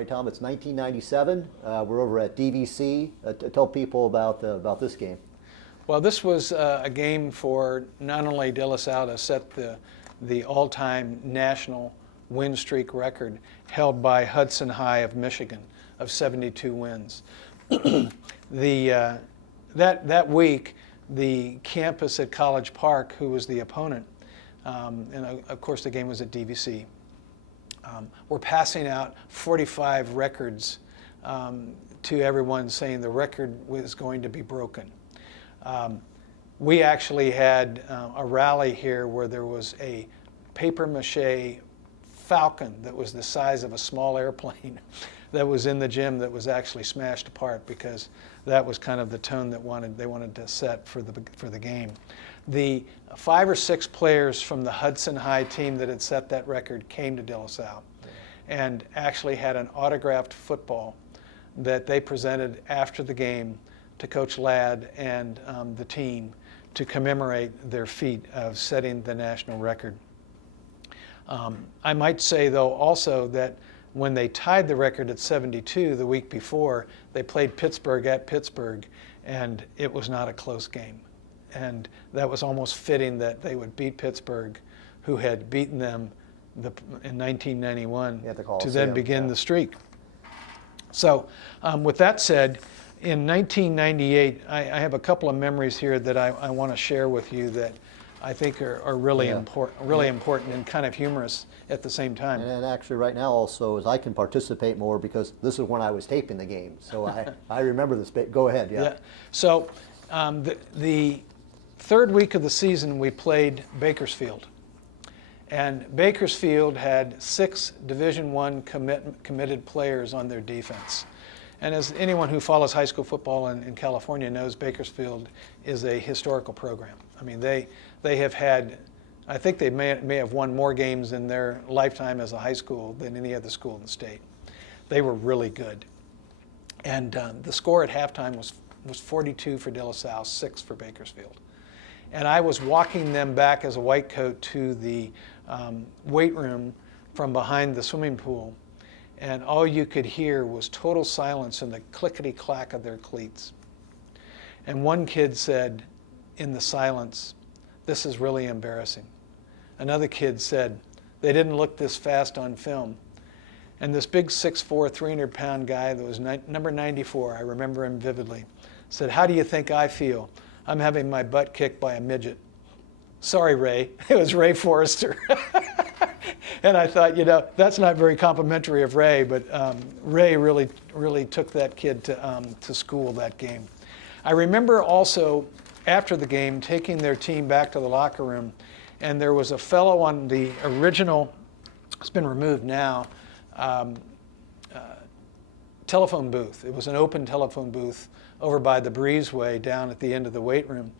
right, Tom? It's 1997. We're over at DVC. Tell people about this game. Well, this was a game for not only De La Salle to set the all-time national win streak record held by Hudson High of Michigan of 72 wins. That week, the campus at College Park, who was the opponent, and of course the game was at DVC, were passing out 45 records to everyone, saying the record was going to be broken. We actually had a rally here where there was a papier-mâché falcon that was the size of a small airplane that was in the gym that was actually smashed apart, because that was kind of the tone that they wanted to set for the game. The 5 or 6 players from the Hudson High team that had set that record came to De La Salle and actually had an autographed football that they presented after the game to Coach Ladd and the team to commemorate their feat of setting the national record. I might say, though, also that when they tied the record at 72 the week before, they played Pittsburgh at Pittsburgh, and it was not a close game. And that was almost fitting that they would beat Pittsburgh, who had beaten them in 1991, to then begin the streak. So with that said, in 1998, I have a couple of memories here that I want to share with you that I think are really important and kind of humorous at the same time. And actually right now also is I can participate more because this is when I was taping the game. So I remember this bit. Go ahead. Yeah. So the third week of the season, we played Bakersfield. And Bakersfield had 6 Division I committed players on their defense. And as anyone who follows high school football in California knows, Bakersfield is a historical program. I mean, they have had, I think they may have won more games in their lifetime as a high school than any other school in the state. They were really good. And the score at halftime was 42 for De La Salle, 6 for Bakersfield. And I was walking them back as a white coat to the weight room from behind the swimming pool, and all you could hear was total silence and the clickety-clack of their cleats. And one kid said in the silence, "This is really embarrassing." Another kid said, "They didn't look this fast on film." And this big 6'4", 300-pound guy that was number 94, I remember him vividly, said, "How do you think I feel? I'm having my butt kicked by a midget." Sorry, Ray. It was Ray Forrester. And I thought, that's not very complimentary of Ray, but Ray really took that kid to school that game. I remember also, after the game, taking their team back to the locker room, and there was a fellow on the original, it's been removed now, telephone booth. It was an open telephone booth over by the breezeway down at the end of the weight room.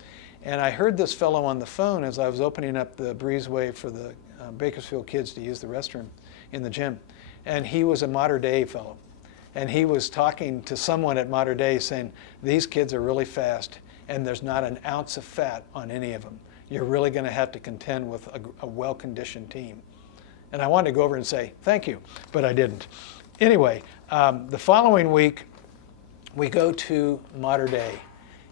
And I heard this fellow on the phone as I was opening up the breezeway for the Bakersfield kids to use the restroom in the gym. And he was a Mater Dei fellow. And he was talking to someone at Mater Dei saying, "These kids are really fast, and there's not an ounce of fat on any of them. You're really going to have to contend with a well-conditioned team." And I wanted to go over and say, "Thank you," but I didn't. Anyway, the following week, we go to Mater Dei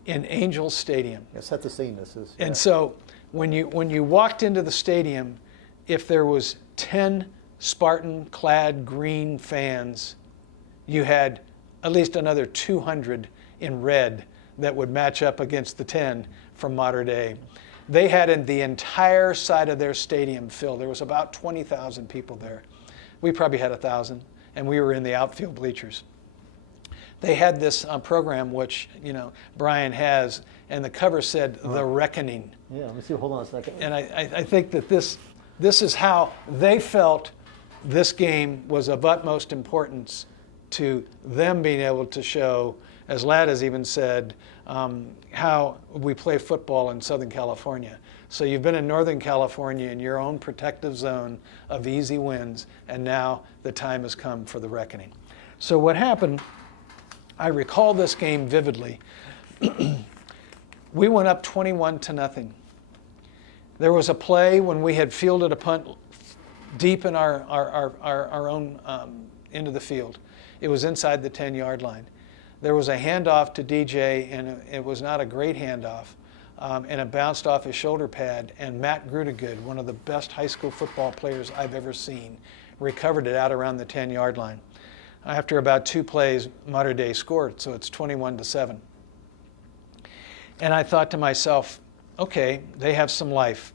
in Angels Stadium. Yeah, set the scene. This is. Yeah. And so when you walked into the stadium, if there was 10 Spartan-clad green fans, you had at least another 200 in red that would match up against the 10 from Mater Dei. They had the entire side of their stadium filled. There was about 20,000 people there. We probably had 1,000, and we were in the outfield bleachers. They had this program, which Brian has, and the cover said "The Reckoning." Yeah, let me see. Hold on a second. And I think that this is how they felt this game was of utmost importance to them being able to show, as Ladd has even said, how we play football in Southern California. So you've been in Northern California in your own protective zone of easy wins, and now the time has come for the reckoning. So what happened, I recall this game vividly. We went up 21-0. There was a play when we had fielded a punt deep in our own end of the field. It was inside the 10-yard line. There was a handoff to DJ, and it was not a great handoff, and it bounced off his shoulder pad, and Matt Grudegood, one of the best high school football players I've ever seen, recovered it out around the 10-yard line. After about 2 plays, Mater Dei scored, so it's 21-7. And I thought to myself, okay, they have some life.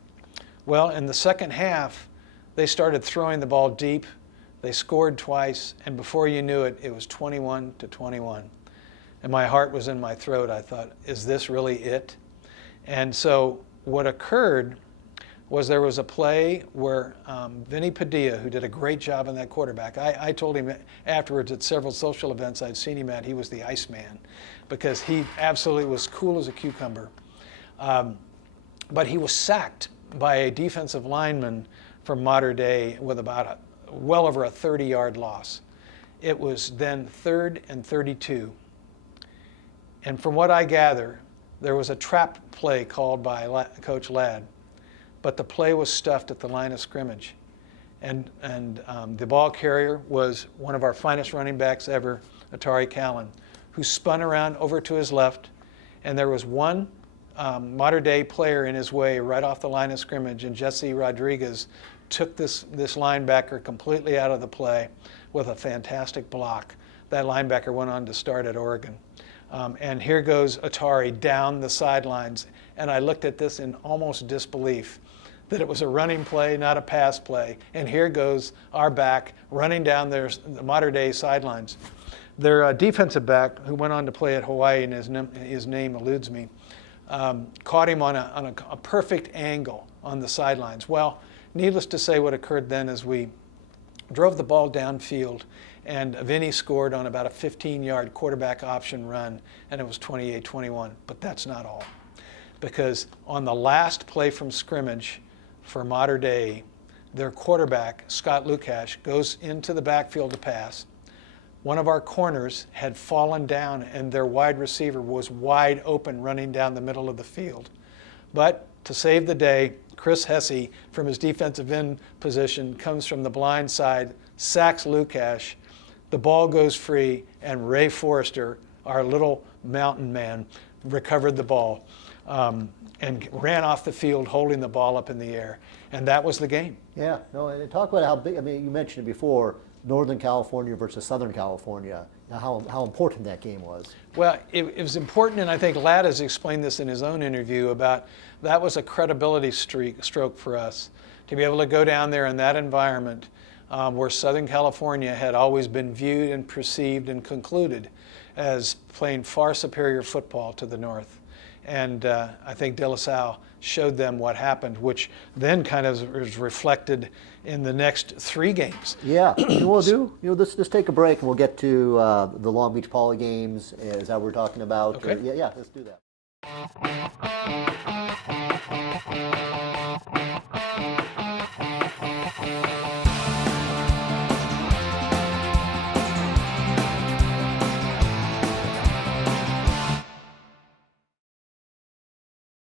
Well, in the second half, they started throwing the ball deep. They scored twice, and before you knew it, it was 21-21. And my heart was in my throat. I thought, is this really it? And so what occurred was there was a play where Vinny Padilla, who did a great job on that quarterback, I told him afterwards at several social events I'd seen him at, he was the Iceman, because he absolutely was cool as a cucumber. But he was sacked by a defensive lineman from Mater Dei with about well over a 30-yard loss. It was then 3rd and 32. And from what I gather, there was a trap play called by Coach Ladd, but the play was stuffed at the line of scrimmage. And the ball carrier was one of our finest running backs ever, Atari Callan, who spun around over to his left, and there was one Mater Dei player in his way right off the line of scrimmage, and Jesse Rodriguez took this linebacker completely out of the play with a fantastic block. That linebacker went on to start at Oregon. And here goes Atari down the sidelines, and I looked at this in almost disbelief that it was a running play, not a pass play. And here goes our back running down the Mater Dei sidelines. Their defensive back, who went on to play at Hawaii, and his name eludes me, caught him on a perfect angle on the sidelines. Well, needless to say, what occurred then is we drove the ball downfield, and Vinny scored on about a 15-yard quarterback option run, and it was 28-21. But that's not all, because on the last play from scrimmage for Mater Dei, their quarterback, Scott Lukash, goes into the backfield to pass. One of our corners had fallen down, and their wide receiver was wide open running down the middle of the field. But to save the day, Chris Hesse, from his defensive end position, comes from the blind side, sacks Lukash. The ball goes free, and Ray Forrester, our little mountain man, recovered the ball and ran off the field holding the ball up in the air. And that was the game. Yeah, no, and talk about how big, I mean, you mentioned it before, Northern California versus Southern California, how important that game was. Well, it was important, and I think Ladd has explained this in his own interview about that was a credibility stroke for us, to be able to go down there in that environment where Southern California had always been viewed and perceived and concluded as playing far superior football to the North. And I think De La Salle showed them what happened, which then kind of was reflected in the next 3 games. Yeah, let's take a break and we'll get to the Long Beach Poly games. Is that what we're talking about? Okay. Yeah, let's do that.